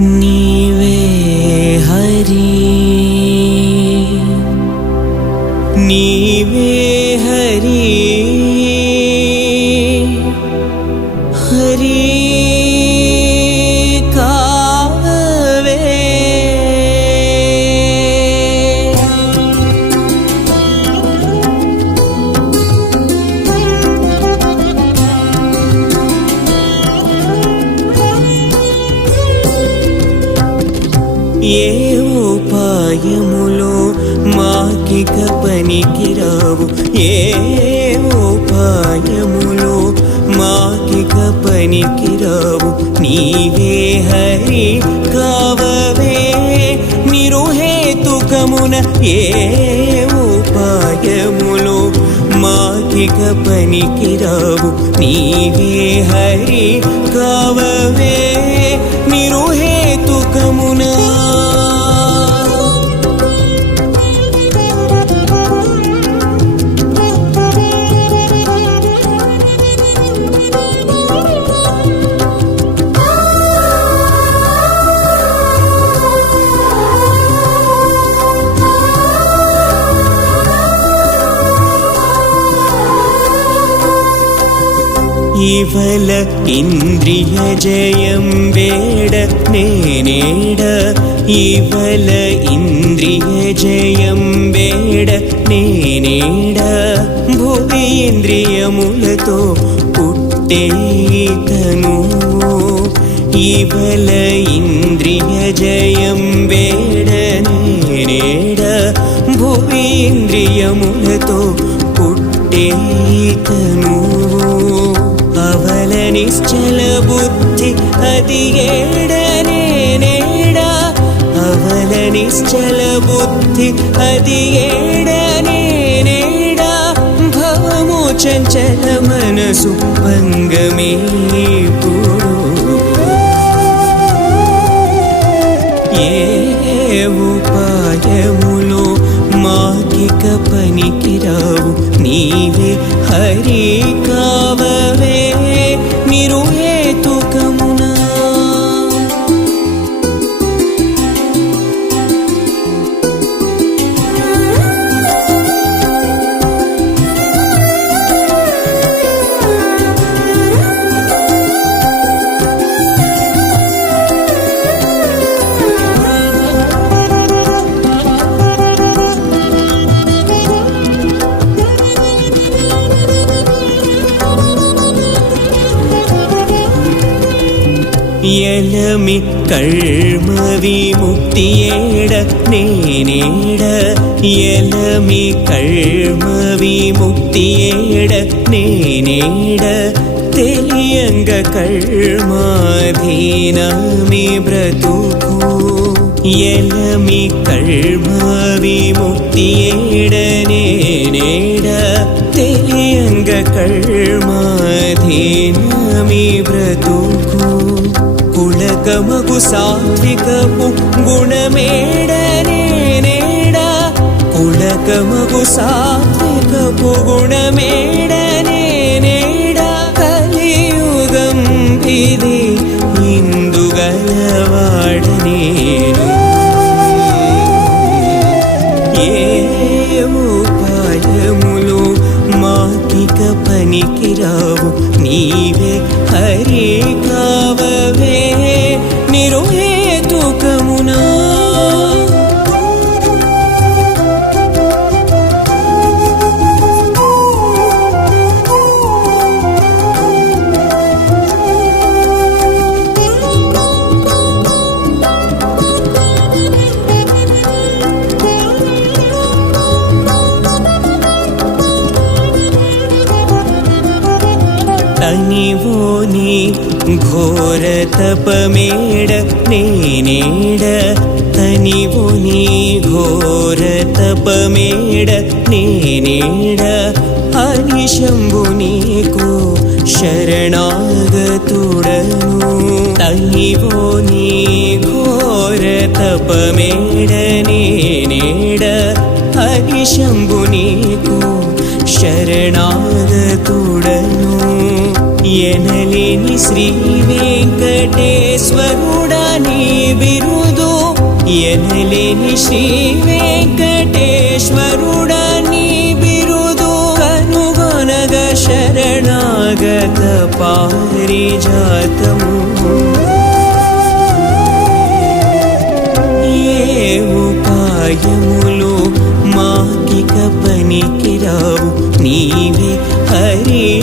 నీవే ఏ ఉపాయములో మాకిక పనికిరావు. ఏ ఉపాయములో మాకిక పనికి రావు నీవే హరి కావవే నిరుహేతుకమున ఏ ఉపాయములో మాకిక పనికిరావు. నీవే హరి కావవే నిరుహేతుకమునా ఇవల ఇంద్రియ జయం వేడ నేనేడ. ఇవల ఇంద్రియ జయం వేడ నేనేడ. భువి ఇంద్రియములతో పుట్టేతను ఇవల ఇంద్రియ జయం వేడ నేనేడ. భువి ఇంద్రియములతో పుట్టేతను అవల నిశ్చల బుద్ధి అది ఏడనేడా అవల నిశ్చల బుద్ధి అది ఏడనేడా భవము చంచల మనసు భంగమే ఏ ఉపాయములో మాకిక పనికిరావు నీవే హరి కావవే నిరుహేతుకమునా യലമി കൾമവി മുക്തിയേട നേനേട യലമി കൾമവി മുക്തിയേട നേനേട തെളിയങ്ക കൾമാധീനമി ബ്രതുക്കൂ യലമി കൾമവി മുക്തിയേട നേനേട തെളിയങ്ക കൾമാധീന గమగు సాత్వికపు గుణమేడనే గుణమేడనేడా కులకమగు సాత్వికపు గుణమేడనే నేడ కలియుగం ఇది ఇందుగలవాడనేను ఏ ఉపాయములు మాకిక పనికి రావు నీవే హరికా నిరుహేతుకమునా తనివోని ఘోర తపమేడ నేనేడ తనివోని ఘోర తపమేడ నేనేడ అని శంభునీకు శరణాగతుడను తనివోని ఘోర తపమేడ నేనేడ అని శంభునీకు శరణాగతుడను ఎనలేని శ్రీ వెంకటేశ్వరుడా నీ బిరుదు. ఎనలేని శ్రీ వెంకటేశ్వరుడని బిరుదు. కనుగొనగ శరణాగత పారిజాతము ఏ ఉపాయములు మాకిక పనికిరావు. నీవే హరి